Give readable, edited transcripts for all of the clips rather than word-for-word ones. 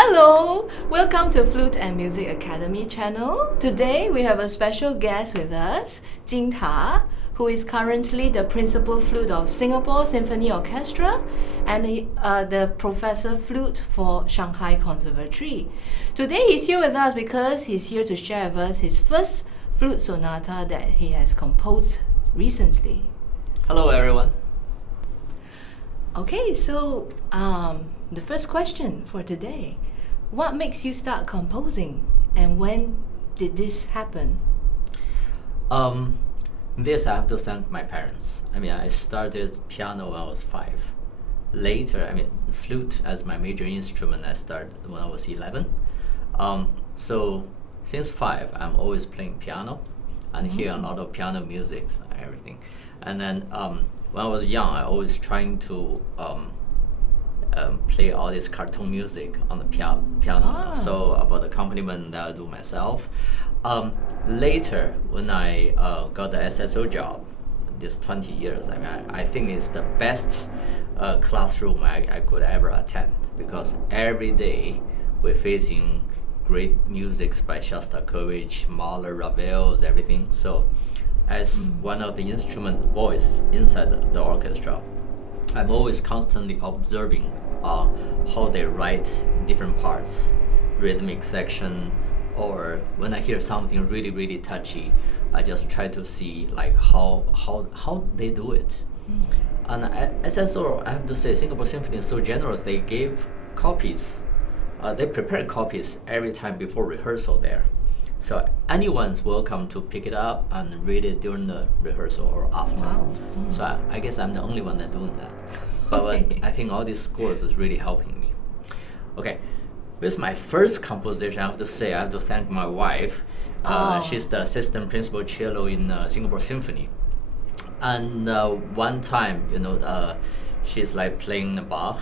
Hello! Welcome to Flute and Music Academy channel. Today we have a special guest with us, Jin Ta, who is currently the Principal Flute of Singapore Symphony Orchestra and the Professor Flute for Shanghai Conservatory. Today he's here with us because he's here to share with us his first flute sonata that he has composed recently. Hello everyone. Okay, so the first question for today. What makes you start composing and when did this happen? This I have to thank my parents. I started piano when I was 5. Later, flute as my major instrument I started when I was 11. So since 5, I'm always playing piano and hear a lot of piano music and everything. And then when I was young, I always trying to play all this cartoon music on the piano. So about the accompaniment that I do myself. Later, when I got the SSO job, this 20 years, I think it's the best classroom I could ever attend, because every day we're facing great music by Shostakovich, Mahler, Ravel, everything. So as one of the instrument voice inside the orchestra, I'm always constantly observing how they write different parts, rhythmic section, or when I hear something really, really touchy, I just try to see like how they do it. And SSO, I have to say, Singapore Symphony is so generous. They gave copies, they prepared copies every time before rehearsal there. So anyone's welcome to pick it up and read it during the rehearsal or after. Wow. So I guess I'm the only one that's doing that. But I think all these scores is really helping me. Okay, this is my first composition. I have to say, I have to thank my wife. She's the assistant principal cello in Singapore Symphony. And one time, she's like playing the Bach,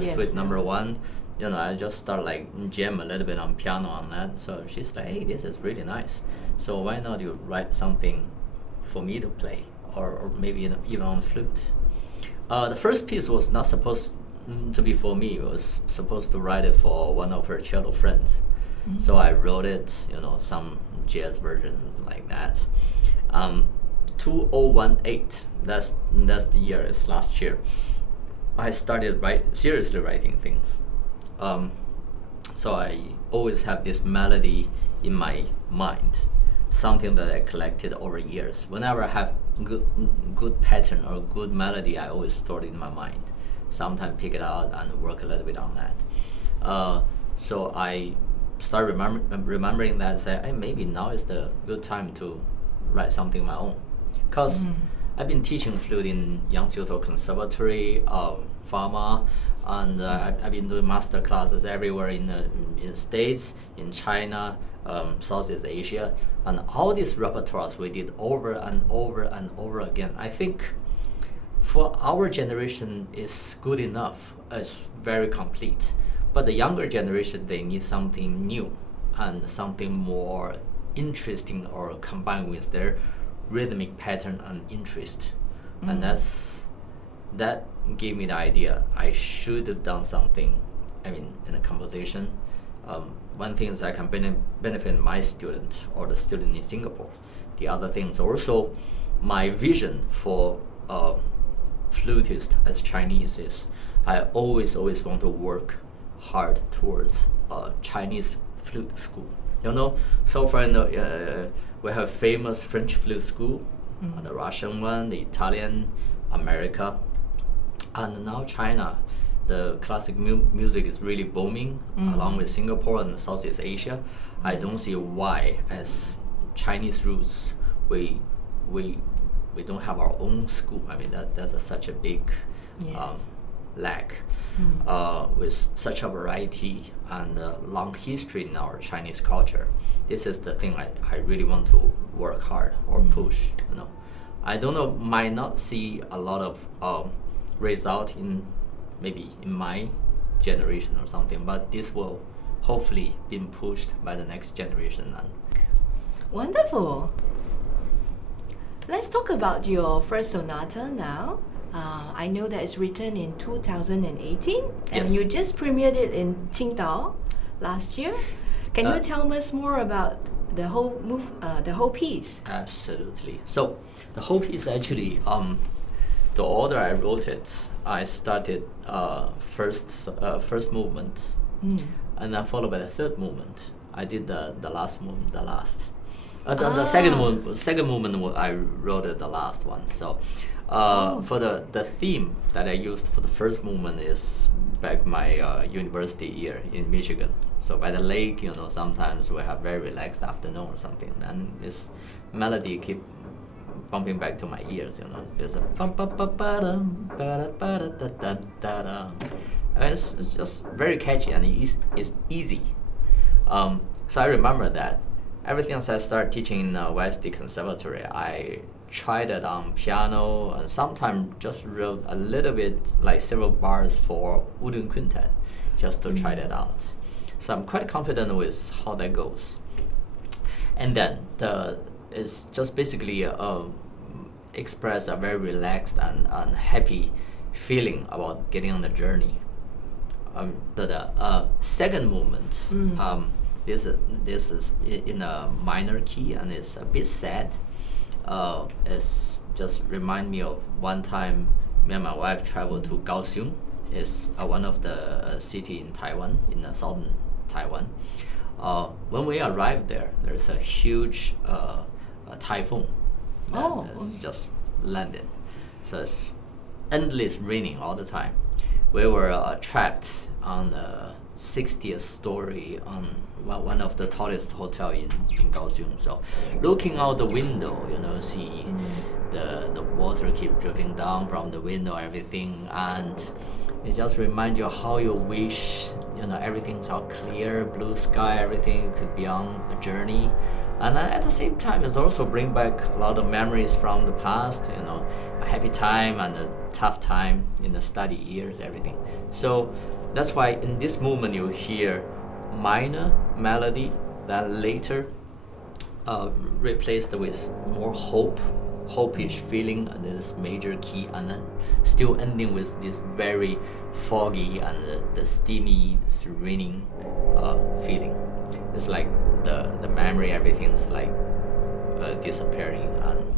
suite number 1. I just start like jam a little bit on piano on that. So she's like, hey, this is really nice. So why not you write something for me to play, or maybe even on flute. The first piece was not supposed to be for me. It was supposed to write it for one of her cello friends. So I wrote it, some jazz versions like that. 2018, that's the year, it's last year. I started seriously writing things. So I always have this melody in my mind, something that I collected over years. Whenever I have good pattern or good melody, I always store it in my mind. Sometimes pick it out and work a little bit on that. So I start remembering that, say, hey, maybe now is the good time to write something my own. Because I've been teaching flute in Yangtze Conservatory, Pharma, and I've been doing master classes everywhere in the States, in China, Southeast Asia, and all these repertoires we did over and over and over again. I think for our generation is good enough, it's very complete. But the younger generation, they need something new and something more interesting or combined with their rhythmic pattern and interest. And that gave me the idea I should have done something, in a composition. One thing is I can benefit my student or the student in Singapore. The other thing is also my vision for flutist as Chinese is I always want to work hard towards a Chinese flute school. So far we have famous French flute school, the Russian one, the Italian, America, and now China. The classic music is really booming, along with Singapore and Southeast Asia. I don't see why, as Chinese roots, we don't have our own school. That's such a big lack. With such a variety and long history in our Chinese culture. This is the thing I really want to work hard or push. I don't know, might not see a lot of result in maybe in my generation or something, but this will hopefully be pushed by the next generation. Wonderful. Let's talk about your first sonata now. I know that it's written in 2018, and Yes. you just premiered it in Jin Ta last year. Can you tell us more about the whole piece? Absolutely. So the whole piece actually, the order I wrote it, I started first movement, and then followed by the third movement. I did the last movement, the last. The second movement I wrote it the last one. So for the theme that I used for the first movement is back my university year in Michigan. So by the lake, you know, sometimes we have very relaxed afternoon or something, and this melody keep bumping back to my ears, you know. There's a and it's just very catchy and it's easy. So I remember that ever since I started teaching in West Conservatory, I tried it on piano and sometimes just wrote a little bit, like several bars for Woodwind Quintet, just to try that out. So I'm quite confident with how that goes. And then it's just basically express a very relaxed and happy feeling about getting on the journey. The second movement, this is in a minor key and it's a bit sad. It's just remind me of one time me and my wife traveled to Kaohsiung. It's one of the city in Taiwan, in the southern Taiwan. When we arrived there, there's a huge typhoon that has just landed. So it's endless raining all the time. We were trapped on the 60th story on one of the tallest hotel in Kaohsiung. So looking out the window, you know, see the water keep dripping down from the window, everything, and it just reminds you how you wish, you know, everything's all clear, blue sky, everything could be on a journey. And at the same time, it's also bring back a lot of memories from the past, you know, a happy time and a tough time in the study years, everything. So that's why in this movement you hear minor melody that later replaced with more hopish feeling and this major key, and then still ending with this very foggy and the steamy, raining feeling. It's like the memory, everything's like disappearing and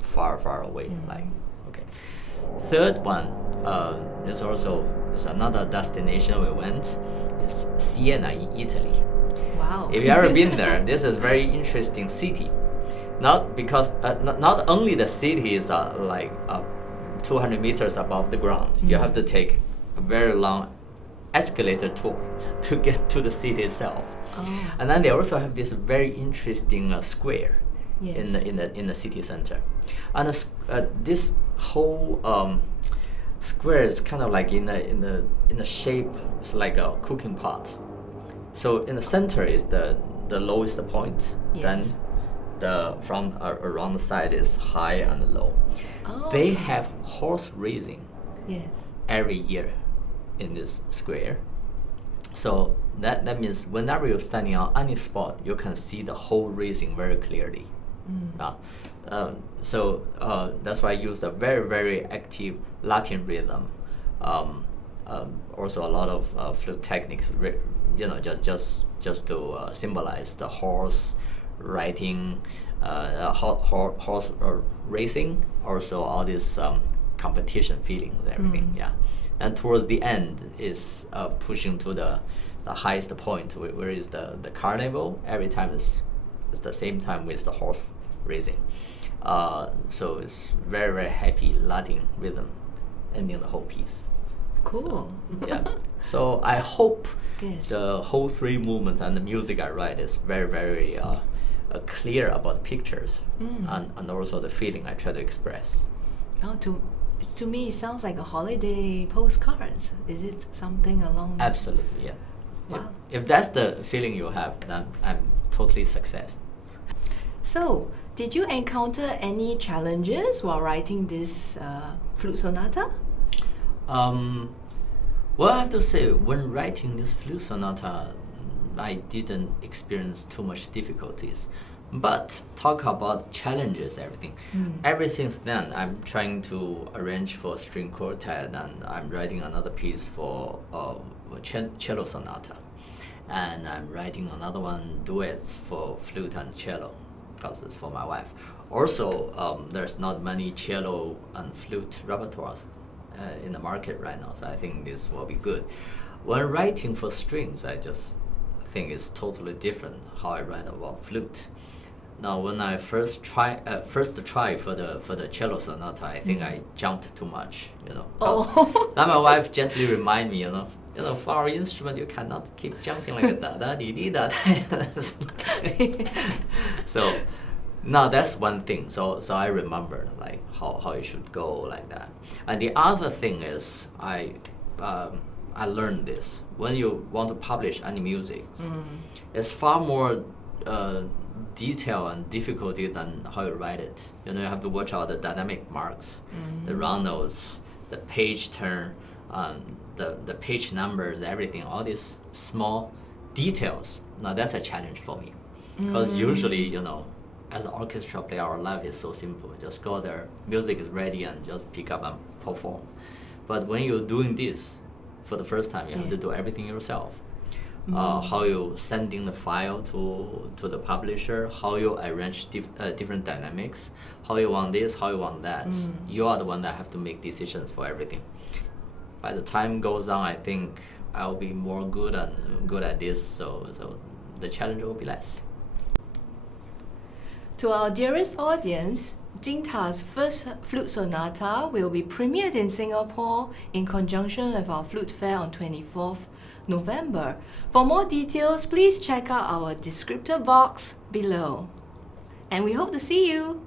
far away. Like, okay. Third one is another destination we went. It's Siena in Italy. Wow. If you ever been there, this is very interesting city. Not because not only the city is like 200 meters above the ground. You have to take a very long escalator tour to get to the city itself. And then they also have this very interesting square in the city center. And this whole square is kind of like in the shape. It's like a cooking pot. So in the center is the lowest point. Then from around the side is high and low. They have horse racing every year in this square. So that means whenever you're standing on any spot, you can see the whole racing very clearly. So that's why I used a very active Latin rhythm. Also a lot of flute techniques, you know, just to symbolize the horse riding, horse racing. Also all this competition feeling and everything. And towards the end is pushing to the highest point, where is the carnival. Every time is the same time with the horse racing. So it's very happy Latin rhythm ending the whole piece. Cool. So, so I hope the whole three movements and the music I write is very clear about the pictures and also the feeling I try to express. To me, it sounds like a holiday postcards. Is it something along? Absolutely, yeah. Wow. If that's the feeling you have, then I'm totally success. So, did you encounter any challenges while writing this flute sonata? Well, I have to say, when writing this flute sonata, I didn't experience too much difficulties. But talk about challenges, everything. Ever since then, I'm trying to arrange for string quartet, and I'm writing another piece for cello sonata, and I'm writing another one duets for flute and cello, because it's for my wife. Also, there's not many cello and flute repertoires in the market right now, so I think this will be good. When writing for strings, I just think it's totally different how I write about flute. Now, when I first try for the cello sonata, I think I jumped too much, you know. Oh. Then my wife gently remind me, for our instrument, you cannot keep jumping like a da da dee dee da da. So, now that's one thing. So I remembered like how it should go like that. And the other thing is I learned this. When you want to publish any music, it's far more detail and difficulty than how you write it. You have to watch out the dynamic marks, the round notes, the page turn, the page numbers, everything, all these small details. Now that's a challenge for me, because usually, as an orchestra player, our life is so simple. Just go there, music is ready, and just pick up and perform. But when you're doing this for the first time, you have to do everything yourself. How you sending the file to the publisher, how you arrange different dynamics, how you want this, how you want that. You are the one that have to make decisions for everything. By the time goes on, I think I'll be more good at this, so the challenge will be less. To our dearest audience, Jin Ta's First Flute Sonata will be premiered in Singapore in conjunction with our Flute Fair on 24th November. For more details, please check out our descriptor box below. And we hope to see you!